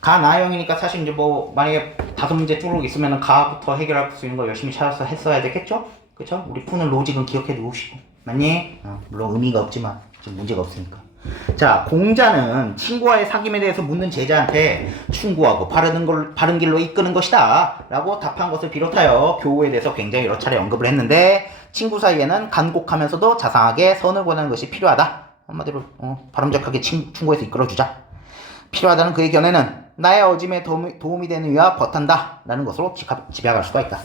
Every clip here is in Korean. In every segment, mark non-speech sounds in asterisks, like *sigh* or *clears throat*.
가 나형이니까 사실 이제 뭐 만약에 다섯 문제 쭉 있으면 가부터 해결할 수 있는 거 열심히 찾아서 했어야 되겠죠? 그쵸? 우리 푸는 로직은 기억해 두시고 맞니? 어, 물론 의미가 없지만 지금 문제가 없으니까 자 공자는 친구와의 사귐에 대해서 묻는 제자한테 충고하고 바르는 걸 바른 길로 이끄는 것이다 라고 답한 것을 비롯하여 교우에 대해서 굉장히 여러 차례 언급을 했는데 친구 사이에는 간곡하면서도 자상하게 선을 권하는 것이 필요하다 한마디로 어, 바람직하게 친, 충고해서 이끌어주자 필요하다는 그의 견해는 나의 어짐에 도움이, 도움이 되는 이와 버탄다 라는 것으로 집약할 수가 있다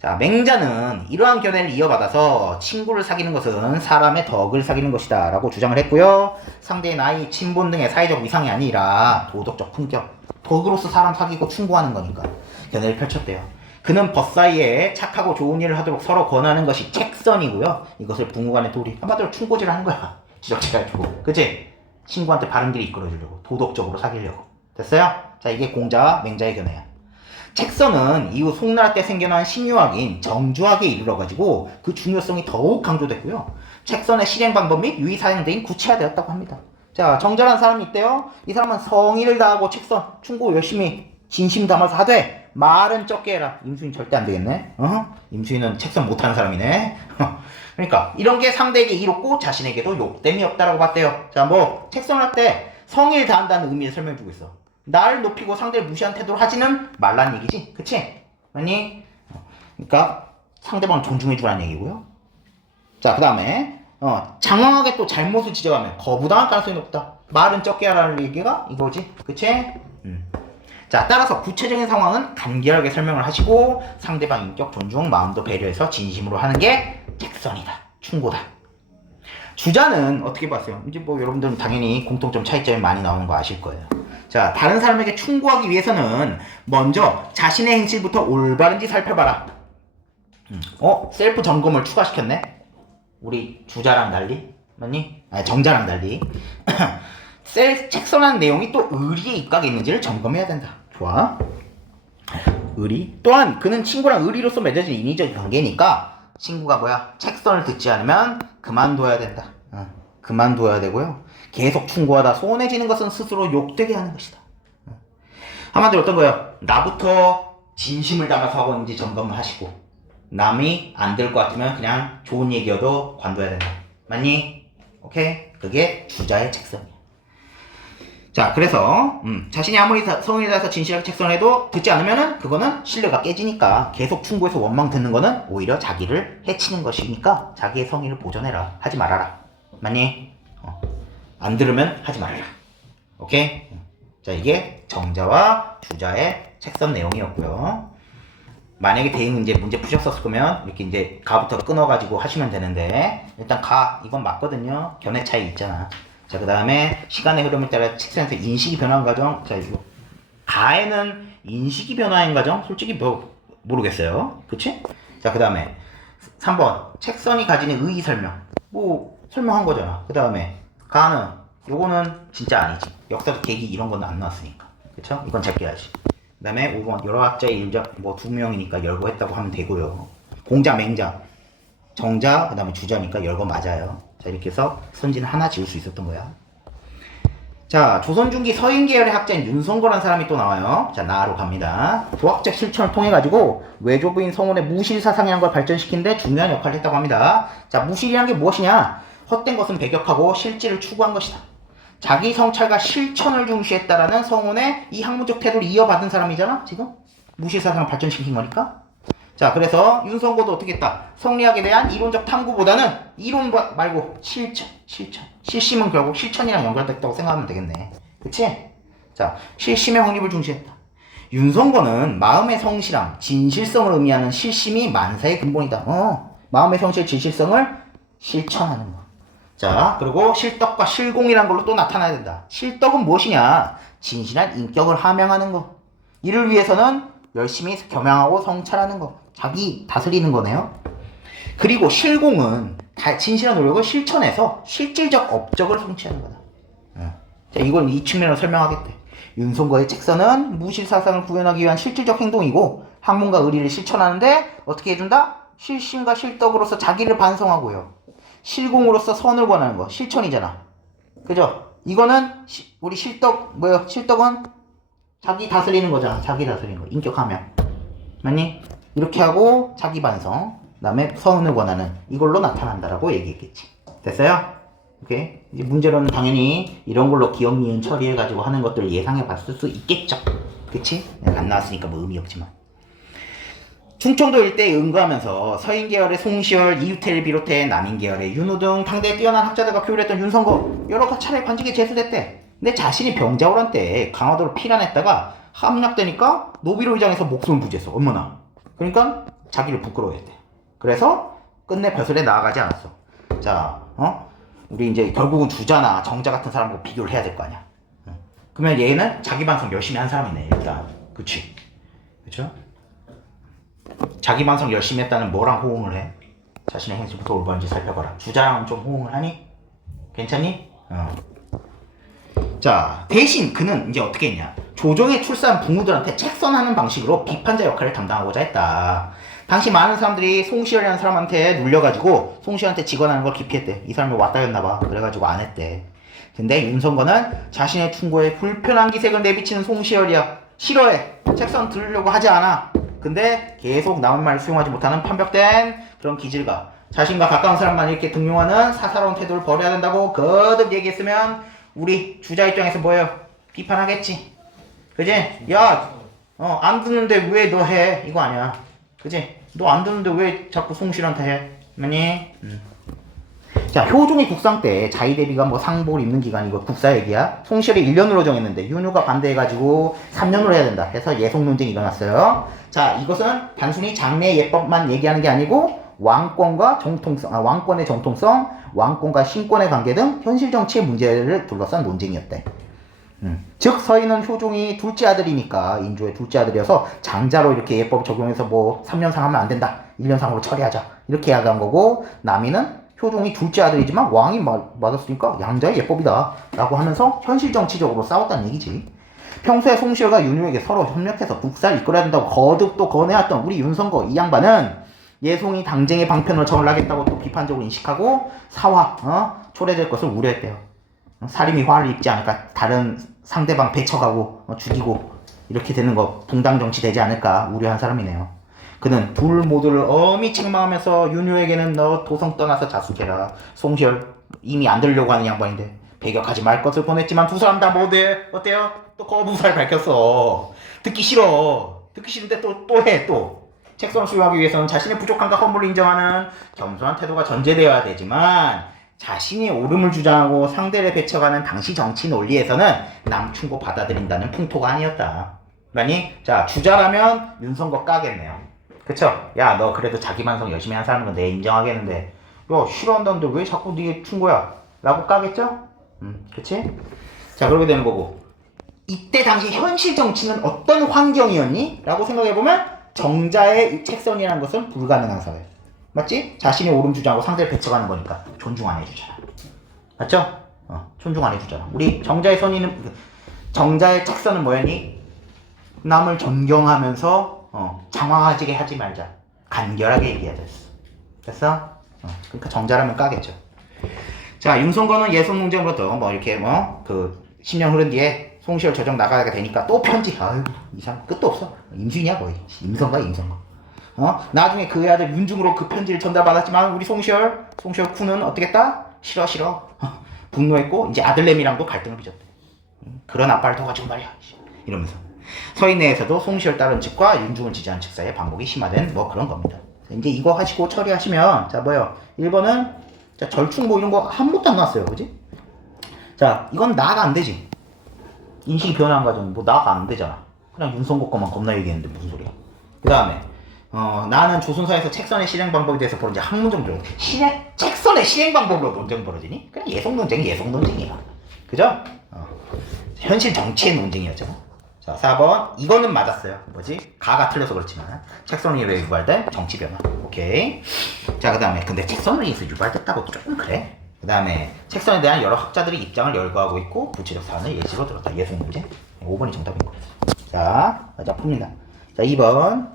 자, 맹자는 이러한 견해를 이어받아서 친구를 사귀는 것은 사람의 덕을 사귀는 것이다 라고 주장을 했고요. 상대의 나이, 친분 등의 사회적 위상이 아니라 도덕적 품격, 덕으로서 사람 사귀고 충고하는 거니까 견해를 펼쳤대요. 그는 벗사이에 착하고 좋은 일을 하도록 서로 권하는 것이 책선이고요. 이것을 부부 간의 도리, 한마디로 충고질을 하는 거야. 지적질해주고. 그치? 친구한테 바른 길을 이끌어주려고. 도덕적으로 사귀려고. 됐어요? 자, 이게 공자와 맹자의 견해야. 책선은 이후 송나라 때 생겨난 신유학인 정주학에 이르러 가지고 그 중요성이 더욱 강조됐고요. 책선의 실행 방법 및 유의 사용대인 구체화되었다고 합니다. 자, 정자라는 사람이 있대요. 이 사람은 성의를 다하고 책선, 충고 열심히 진심 담아서 하되 말은 적게 해라. 임수인 절대 안 되겠네. 어? 임수인은 책선 못하는 사람이네. 그러니까 이런 게 상대에게 이롭고 자신에게도 욕됨이 없다라고 봤대요. 자, 뭐 책선을 할때 성의를 다한다는 의미를 설명해주고 있어. 날 높이고 상대를 무시한 태도를 하지는 말란 얘기지. 그치? 아니? 그러니까 상대방을 존중해주라는 얘기고요. 자, 그 다음에 어, 장황하게 또 잘못을 지적하면 거부당할 가능성이 높다. 말은 적게 하라는 얘기가 이거지. 그치? 음. 자, 따라서 구체적인 상황은 간결하게 설명을 하시고 상대방 인격 존중, 마음도 배려해서 진심으로 하는 게 책선이다. 충고다. 주자는 어떻게 봤어요? 이제 뭐 여러분들은 당연히 공통점 차이점이 많이 나오는 거 아실 거예요. 자, 다른 사람에게 충고하기 위해서는 먼저 자신의 행실부터 올바른지 살펴봐라. 음, 어? 셀프 점검을 추가시켰네? 우리 주자랑 달리? 맞니? 아니, 정자랑 달리. *clears throat* 셀, 책선한 내용이 또 의리에 입각해 있는지를 점검해야 된다. 좋아. 의리? 또한 그는 친구랑 의리로서 맺어진 인위적인 관계니까 친구가 뭐야? 책선을 듣지 않으면 그만둬야 된다. 어, 그만둬야 되고요. 계속 충고하다 소원해지는 것은 스스로 욕되게 하는 것이다. 어. 한마디로 어떤 거예요? 나부터 진심을 담아서 하고 있는지 점검을 하시고 남이 안들것 같으면 그냥 좋은 얘기여도 관둬야 된다. 맞니? 오케이? 그게 주자의 책선이야. 자, 그래서 음, 자신이 아무리 사- 성의를 다해서 진실하게 책선을 해도 듣지 않으면은 그거는 신뢰가 깨지니까 계속 충고해서 원망 듣는 거는 오히려 자기를 해치는 것이니까 자기의 성의를 보존해라. 하지 말아라. 맞니? 어. 안 들으면 하지 말아라. 오케이? 자, 이게 정자와 주자의 책선 내용이었고요. 만약에 대응 이제 문제 푸셨었을 거면 이렇게 이제 가부터 끊어가지고 하시면 되는데 일단 가 이건 맞거든요. 견해 차이 있잖아. 자, 그 다음에 시간의 흐름에 따라 책선에서 인식이 변하는 과정. 자, 이거 가에는 인식이 변화인 과정? 솔직히 뭐 모르겠어요. 그치? 자, 그 다음에 3번 책선이 가지는 의의 설명. 뭐 설명한 거잖아. 그 다음에 가는 요거는 진짜 아니지. 역사적 계기 이런 건 안 나왔으니까. 그쵸? 이건 제껴야지. 그 다음에 5번 여러 학자의 일적 뭐두 명이니까 열거 했다고 하면 되고요. 공자 맹자 정자 그 다음에 주자니까 열거 맞아요. 자 이렇게 해서 선지는 하나 지울 수 있었던 거야. 자 조선 중기 서인 계열의 학자인 윤성거라는 사람이 또 나와요. 자 나로 갑니다. 도학적 실천을 통해 가지고 외조부인 성원의 무실 사상이라는 걸 발전시키는데 중요한 역할을 했다고 합니다. 자 무실이란 게 무엇이냐? 헛된 것은 배격하고 실질을 추구한 것이다. 자기 성찰과 실천을 중시했다라는 성원의 이 학문적 태도를 이어받은 사람이잖아 지금 무실 사상을 발전시킨 거니까. 자 그래서 윤성고도 어떻게 했다? 성리학에 대한 이론적 탐구보다는 이론 바- 말고 실천, 실천, 실심은 결국 실천이랑 연결됐다고 생각하면 되겠네. 그치? 자 실심의 확립을 중시했다. 윤성거는 마음의 성실함, 진실성을 의미하는 실심이 만사의 근본이다. 어, 마음의 성실, 진실성을 실천하는 거. 자, 그리고 실덕과 실공이란 걸로 또 나타나야 된다. 실덕은 무엇이냐? 진실한 인격을 함양하는 거. 이를 위해서는 열심히 겸양하고 성찰하는 거. 자기 다스리는 거네요. 그리고 실공은 다- 진실한 노력을 실천해서 실질적 업적을 성취하는 거다. 어. 자, 이걸 이 측면으로 설명하겠대. 윤성거의 책선은 무실 사상을 구현하기 위한 실질적 행동이고 학문과 의리를 실천하는데 어떻게 해준다? 실심과 실덕으로서 자기를 반성하고요. 실공으로서 선을 권하는 거 실천이잖아. 그죠? 이거는 시- 우리 실덕 뭐요? 실덕은 자기 다스리는 거잖아. 자기 다스리는 거. 인격하면. 맞니? 이렇게 하고 자기 반성. 그다음에 서운을 원하는 이걸로 나타난다라고 얘기했겠지. 됐어요? 오케이. 이제 문제로는 당연히 이런 걸로 기억 니은 처리해가지고 하는 것들을 예상해 봤을 수 있겠죠. 그치? 내가 안 나왔으니까 뭐 의미 없지만. 충청도 일대에 응거하면서 서인 계열의 송시열, 이유태를 비롯해 남인 계열의 윤호 등 당대에 뛰어난 학자들과 교류했던 윤성거 여러 차례 관직에 제수됐대. 근데 자신이 병자호란 때 강화도를 피난했다가 함락되니까 노비로 위장해서 목숨을 부지했어. 얼마나. 그러니까 자기를 부끄러워했대. 그래서 끝내 벼슬에 나아가지 않았어. 자, 어? 우리 이제 결국은 주자나 정자 같은 사람하고 비교를 해야 될 거 아니야. 응. 그러면 얘는 자기 반성 열심히 한 사람이네 일단. 그치? 그쵸? 자기 반성 열심히 했다는 뭐랑 호응을 해? 자신의 행실부터 올바른지 살펴봐라. 주자랑은 좀 호응을 하니? 괜찮니? 어. 자, 대신 그는 이제 어떻게 했냐. 조정에 출세한 부모들한테 책선하는 방식으로 비판자 역할을 담당하고자 했다. 당시 많은 사람들이 송시열이라는 사람한테 눌려가지고 송시열한테 직언하는 걸 기피했대. 이 사람이 왔다였나봐. 그래가지고 안 했대. 근데 윤선거는 자신의 충고에 불편한 기색을 내비치는 송시열이야. 싫어해. 책선 들으려고 하지 않아. 근데 계속 남은 말 수용하지 못하는 판벽된 그런 기질과 자신과 가까운 사람만 이렇게 등용하는 사사로운 태도를 버려야 된다고 거듭 얘기했으면 우리 주자 입장에서 뭐예요? 비판하겠지. 그지? 야, 어, 안 듣는데 왜 너 해? 이거 아니야. 그지? 너 안 듣는데 왜 자꾸 송실한테 해? 맞니? 음. 자, 효종이 국상 때 자위 대비가 뭐 상복을 입는 기간이 이거 국사 얘기야. 송실이 1년으로 정했는데 윤효가 반대해가지고 3년으로 해야 된다. 해서 예속 논쟁이 일어났어요. 자, 이것은 단순히 장래 예법만 얘기하는 게 아니고 왕권과 정통성, 아, 왕권의 정통성, 왕권과 신권의 관계 등 현실 정치의 문제를 둘러싼 논쟁이었대. 음. 즉 서인은 효종이 둘째 아들이니까 인조의 둘째 아들이어서 장자로 이렇게 예법 적용해서 뭐 3년상 하면 안 된다. 1년상으로 처리하자. 이렇게 이야기한 거고 남이는 효종이 둘째 아들이지만 왕이 마- 맞았으니까 양자의 예법이다. 라고 하면서 현실 정치적으로 싸웠다는 얘기지. 평소에 송시열과 윤유에게 서로 협력해서 국사를 이끌어야 된다고 거듭 또 권해왔던 우리 윤선거 이 양반은 예송이 당쟁의 방편으로 정을 하겠다고 또 비판적으로 인식하고 사화, 어? 초래될 것을 우려했대요. 어, 살인이 화를 입지 않을까 다른 상대방 배척하고 어, 죽이고 이렇게 되는 거 붕당 정치 되지 않을까 우려한 사람이네요. 그는 둘 모두를 엄히 책망하면서 윤효에게는 너 도성 떠나서 자숙해라. 송시열 이미 안 들려고 하는 양반인데 배격하지 말 것을 보냈지만 두 사람 다 뭐대 어때요? 또 거부사를 밝혔어. 듣기 싫어. 듣기 싫은데 또 또 해 또. 책선을 수용하기 위해서는 자신의 부족함과 허물을 인정하는 겸손한 태도가 전제되어야 되지만 자신이 옳음을 주장하고 상대를 배척하는 당시 정치 논리에서는 남충고 받아들인다는 풍토가 아니었다. 아니, 자 주자라면 윤선거 까겠네요. 그쵸? 야 너 그래도 자기 반성 열심히 한 사람은 내 인정하겠는데 야 싫어한다는데 왜 자꾸 네 충고야? 라고 까겠죠? 음, 그치? 자 그러게 되는 거고 이때 당시 현실 정치는 어떤 환경이었니? 라고 생각해보면 정자의 책선이라는 것은 불가능한 사회 맞지? 자신이 옳음 주장하고 상대를 배척하는 거니까 존중 안 해주잖아 맞죠? 어, 존중 안 해주잖아 우리 정자의 선의는 그, 정자의 책선은 뭐였니? 남을 존경하면서 어, 장황하게 하지 말자. 간결하게 얘기하자 했어. 됐어? 어, 그러니까 정자라면 까겠죠. 자 예성 논쟁으로부터 뭐 이렇게 뭐 그 10년 흐른 뒤에 송시열 저정 나가게 되니까 또 편지. 아이고 이상 끝도 없어. 임신이야 거의. 임성가 임성가 어? 나중에 그 아들 윤중으로 그 편지를 전달받았지만 우리 송시열 송시열 쿠는 어떻게 했다? 싫어 싫어. 어, 분노했고 이제 아들내미랑도 갈등을 빚었대. 음, 그런 아빠를 둬가지고 말이야. 이러면서 서인 내에서도 송시열 따른 측과 윤중을 지지한 측 사이의 반목이 심화된 뭐 그런 겁니다. 이제 이거 하시고 처리하시면 자 뭐요? 1번은 자 절충 뭐 이런 거 아무것도 안 나왔어요. 그지? 자 이건 나가 안 되지. 인식이 변한 과정 뭐 나가 안 되잖아. 그냥 윤성국 것만 겁나 얘기했는데 무슨 소리야. 그 다음에 어 나는 조선사에서 책선의 실행 방법에 대해서 벌어진 학문적 논 실행 책선의 실행 방법으로 논쟁 벌어지니? 그냥 예속 논쟁이 예속 논쟁이야. 그죠? 어. 현실 정치의 논쟁이었죠 자 4번 이거는 맞았어요 뭐지 가가 틀려서 그렇지만 책선에 의해 유발된 정치 변화 오케이 자 그 다음에 근데 의해서 유발됐다고 조금 그래 그 다음에 책선에 대한 여러 학자들이 입장을 열거하고 있고 구체적 사안을 예시로 들었다. 예속 문제. 5번이 정답인 거예요. 자, 자 풉니다. 자, 2번.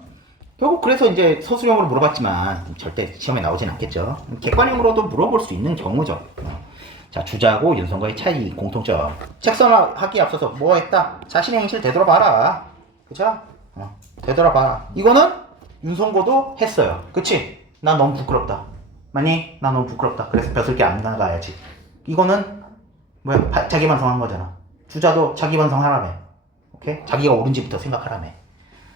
결국 그래서 이제 서술형으로 물어봤지만 절대 시험에 나오진 않겠죠. 객관형으로도 물어볼 수 있는 경우죠. 어. 자, 주자하고 윤성과의 차이, 공통점. 책선하기 앞서서 뭐 했다? 자신의 행실 되돌아봐라. 그죠? 어, 되돌아봐라. 이거는 윤성고도 했어요. 그치? 나 너무 부끄럽다. 맞니? 나 너무 부끄럽다. 그래서 벼슬게 안 나가야지. 이거는 뭐야? 바- 자기 반성한 거잖아. 주자도 자기 반성하라며. 오케이? 자기가 옳은지부터 생각하라며.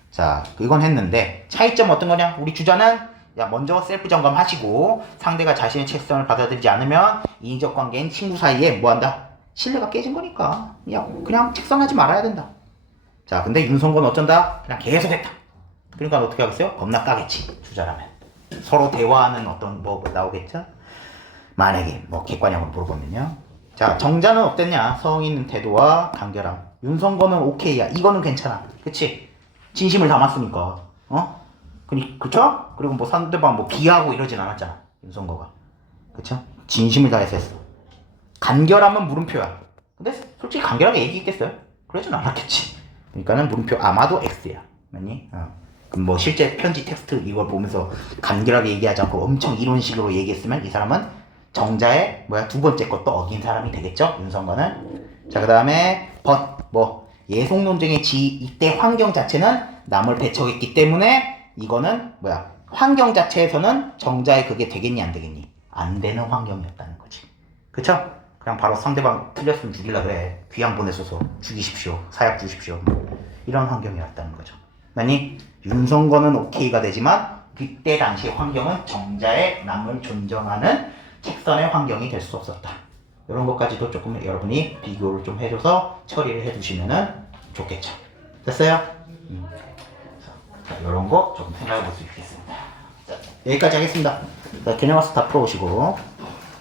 자, 이건 했는데 차이점 어떤 거냐? 우리 주자는 야 먼저 셀프 점검하시고 상대가 자신의 책성을 받아들이지 않으면 인적 관계인 친구 사이에 뭐한다? 신뢰가 깨진 거니까 야 그냥 책성하지 말아야 된다. 자, 근데 윤성건 어쩐다? 그냥 계속했다. 그러니까 어떻게 하겠어요? 겁나 까겠지 주자라면 서로 대화하는 어떤 뭐 나오겠죠? 만약에 뭐 객관형으로 물어보면요. 자, 정자는 어땠냐? 성인 태도와 간결함. 윤성건은 오케이야. 이거는 괜찮아. 그치? 진심을 담았으니까. 어? 그니, 그쵸? 그리고 뭐 상대방 뭐 비하고 이러진 않았잖아. 윤성거가. 그쵸? 진심을 다해서 했어. 간결함은 물음표야. 근데 솔직히 간결하게 얘기했겠어요? 그러진 않았겠지. 그러니까는 물음표 아마도 X야. 맞니? 어. 그럼 뭐 실제 편지 텍스트 이걸 보면서 간결하게 얘기하지 않고 엄청 이론식으로 얘기했으면 이 사람은 정자의 뭐야 두 번째 것도 어긴 사람이 되겠죠 윤성거는 자 그 다음에 벗뭐 예속 논쟁의 지 이때 환경 자체는 남을 배척했기 때문에 이거는 뭐야? 환경 자체에서는 정자의 그게 되겠니 안 되겠니? 안 되는 환경이었다는 거지. 그쵸? 그냥 바로 상대방 틀렸으면 죽일라 그래. 귀양 보내줘서. 죽이십시오. 사약 주십시오. 뭐 이런 환경이었다는 거죠. 아니 윤성거는 오케이가 되지만 그때 당시 환경은 정자의 남을 존경하는 책선의 환경이 될 수 없었다. 이런 것까지도 조금 여러분이 비교를 좀 해줘서 처리를 해두시면은 좋겠죠. 됐어요? 음. 자, 이런 거 조금 생각해 볼 수 있겠습니다. 자, 여기까지 하겠습니다. 자, 개념 학습 다 풀어오시고